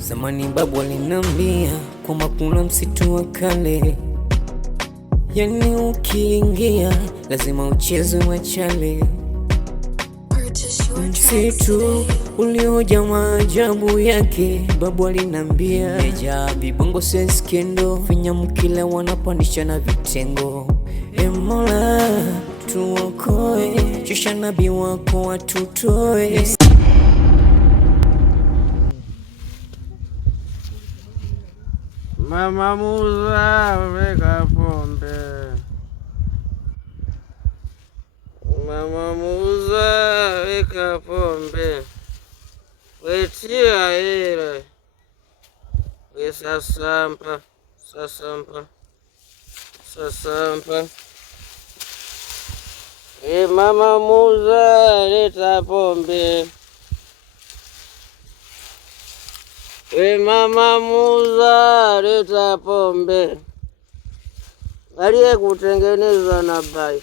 Zamani babu alinambia kwamba kuna msitu wa kale, yani ukiingia lazima ucheze machale. Msitu uliojaa maajabu yake, babu alinambia meja vibongo seskendo, vinyamkila wanapandisha na vitengo. E Mola tuokoe, shusha nabii wako watutoe. Mama Musa weka pombe. Mama Musa weka pombe. Wetia hela. We sasampa. Mama Musa leta pombe. Mama Musa leta pombe. Aliye kutengeneza na bai.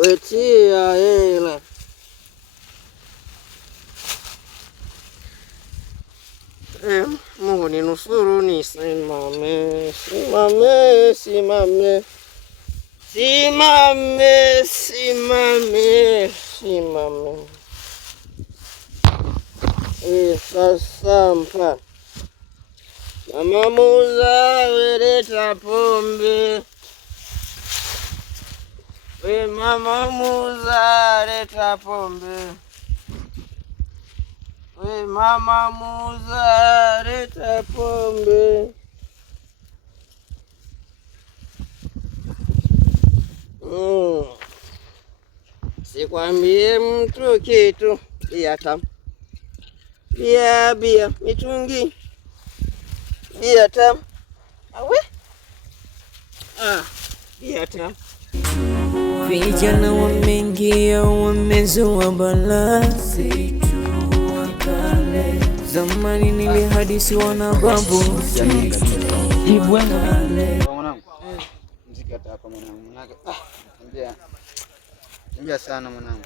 Wetia hela. Mungu ninusuru nisimame. Simame. Sasampa. Mama Musa leta pombe. Mama Musa leta pombe. Mama Musa leta pombe. Sikwambie mtu kitu. Bia mitungi. Bia tam. Awe? Bia tam. Vijana wameingia wamezua balaa. Zamani nilihadisiwa na babu. Mziki hata hapa mwanangu. Tembea sana mwanangu.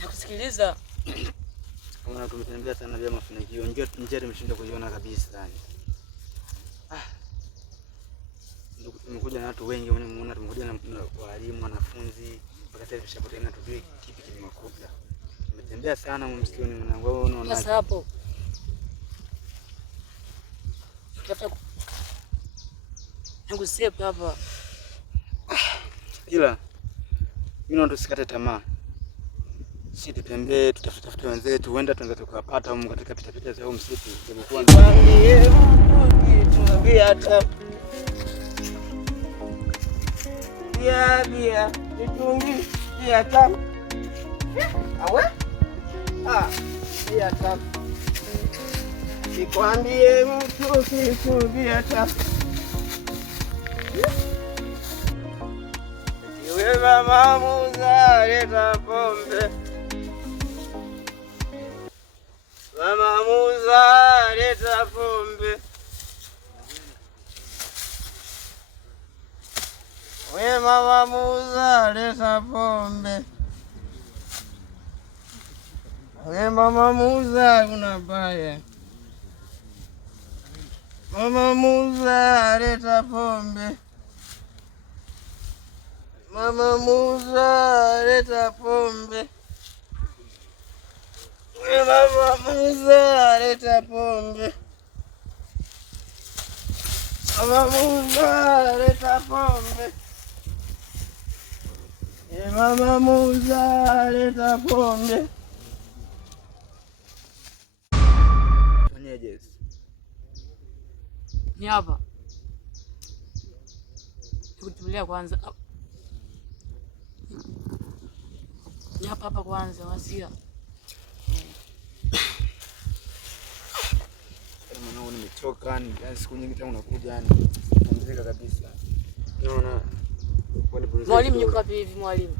Nakusikiliza. Mwanangu tumetembea sana vya mafanikio. Njia tumeshinda kuiona kabisa yani. Tumekuja na watu wengi, unaona tumekuja na walimu, wanafunzi, mpaka sasa tumeshapotana tujue kipi kimewakuta. Tumetembea sana msikioni mwanangu, wewe unaona. Sasa hapo. Yangu sepa hapa. Ila mimi naomba tusikate tamaa. Sisi tutembee, tutafute wenzetu, huenda tunaweza tukapata huko katika pitapita za msitu. Tumekuwa Bia mitungi. Bia tam. Awe? Bia tam. Sikwambie mtu kitu. Bia tam. Mama Musa leta pombe. Mama Musa leta pombe. Mama Musa leta pombe. Mama Musa unabaya. Mama Musa leta pombe. Mama Musa leta pombe. Mama Musa leta pombe. Mama Musa leta pombe. Mama Musa leta pombe. fanyaje? Ni hapa. Tukutulia kwanza. Ni hapa kwanza wasia. Mwanangu nimechoka, ni siku nyingi tena unakuja yani. Pumzika kabisa. Unaona? Mwalimu yuko wapi hivi mwalimu?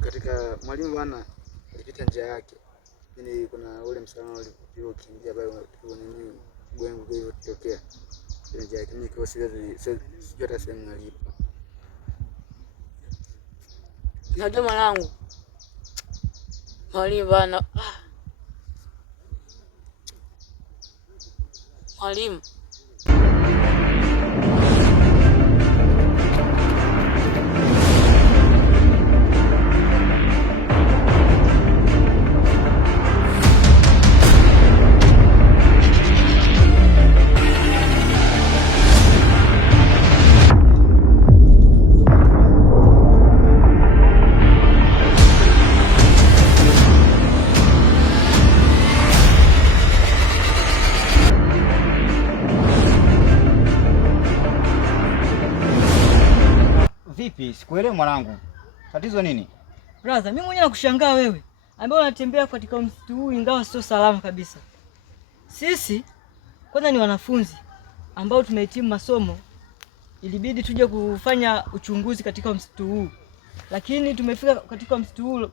Katika mwalimu bwana alipita njia yake. Yaani kuna ule msamaha ulipigwa kiingia pale ulipigwa nini gwengu ile ilitokea. Njia yake ni kwa sijui hata sehemu alipo. Najua mwanangu. Mwalimu bana. Mwalimu. Vipi? Sikuelewi mwanangu. Tatizo nini? Brother, mimi mwenyewe nakushangaa wewe ambaye unatembea katika msitu huu ingawa sio salama kabisa. Sisi kwanza ni wanafunzi ambao tumehitimu masomo, ilibidi tuje kufanya uchunguzi katika msitu huu. Lakini tumefika katika msitu huu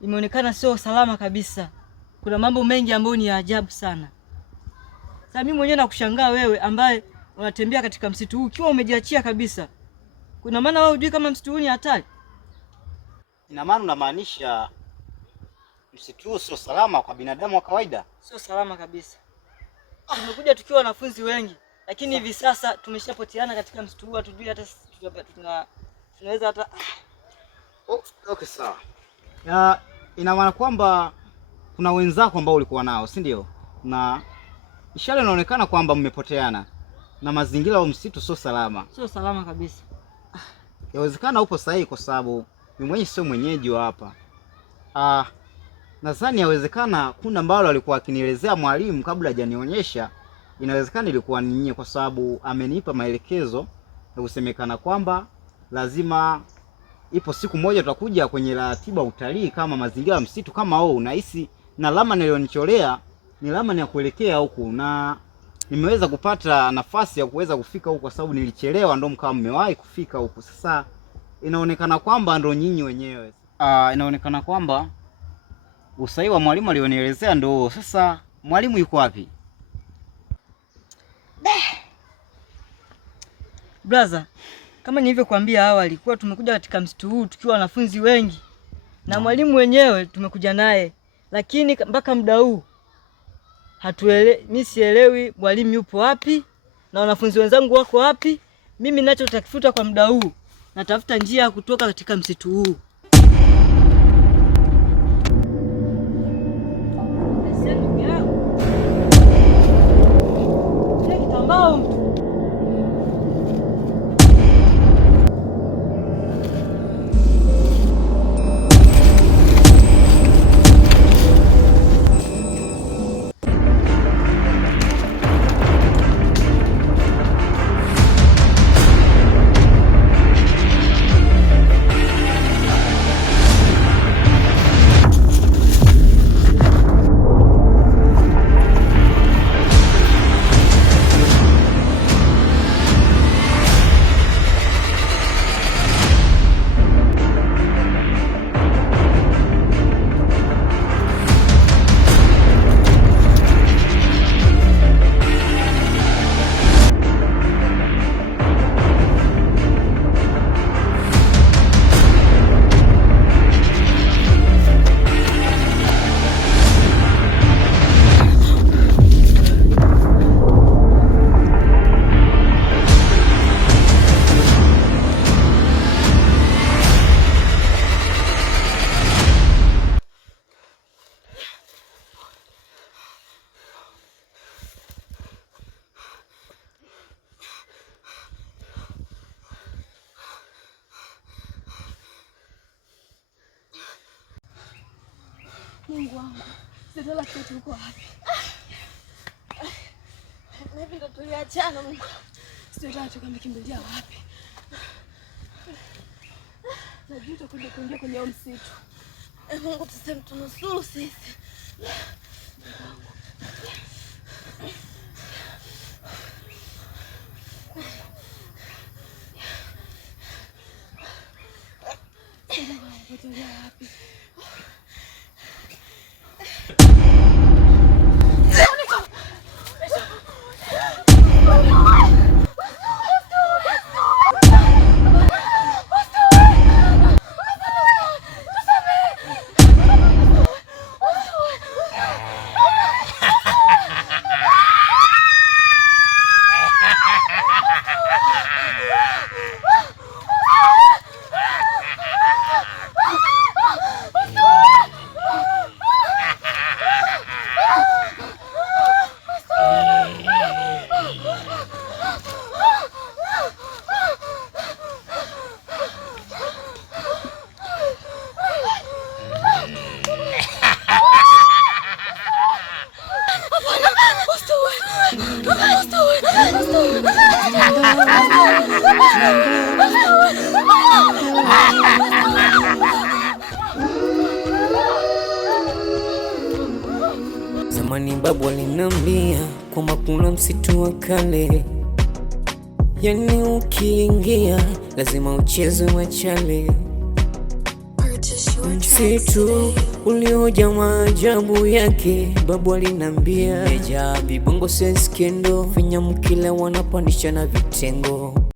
imeonekana sio salama kabisa. Kuna mambo mengi ambayo ni ya ajabu sana. Sasa mimi mwenyewe nakushangaa wewe ambaye unatembea katika msitu huu ukiwa umejiachia kabisa. Kuna maana wewe hujui kama msitu huu ni hatari? Ina maana unamaanisha msitu huu sio salama kwa binadamu wa kawaida? Sio salama kabisa. Tumekuja tukiwa wanafunzi wengi, lakini hivi sasa tumeshapoteana katika msitu huu, hatujui hata tunaweza hata Okay, sawa. Ina maana kwamba kuna wenzako ambao ulikuwa nao, si ndio? Na ishara inaonekana kwamba mmepoteana na mazingira ya msitu sio salama. Sio salama kabisa. Yawezekana upo sahihi kwa sababu mimi mwenyewe sio mwenyeji wa hapa. Nadhani yawezekana kuna ambalo alikuwa akinielezea mwalimu kabla hajanionyesha, inawezekana ilikuwa ni nyinyi kwa sababu amenipa maelekezo na kusemekana kwamba lazima ipo siku moja tutakuja kwenye ratiba utalii kama mazingira ya msitu kama wewe unahisi, na lama nilionicholea ni lama ya kuelekea huku, na nimeweza kupata nafasi ya kuweza kufika huku kwa sababu nilichelewa, ndio mkao mmewahi kufika huku. Sasa inaonekana kwamba ndio nyinyi wenyewe. Inaonekana kwamba usahihi wa mwalimu alionielezea ndio. Sasa mwalimu yuko wapi? Brother, kama nilivyokuambia awali, kwa tumekuja katika msitu huu tukiwa wanafunzi wengi na mwalimu wenyewe tumekuja naye, lakini mpaka muda huu mimi sielewi mwalimu yupo wapi na wanafunzi wenzangu wako wapi. Mimi ninachotafuta kwa muda huu, natafuta njia ya kutoka katika msitu huu. Mungu wangu, Stella kwetu uko wapi? Mimi ndo tuliachana Mungu. Stella tukimbilia wapi? Najuta kuingia kwenye msitu. Mungu tuseme tunusuru sisi. Stella wapi? Zamani babu alinambia kwamba kuna msitu wa kale, yani ukiingia lazima ucheze machale. Msitu ulioja maajabu yake, babu alinambia, meja vibongo sense kendo, vinyamkila wanapandisha na vitengo.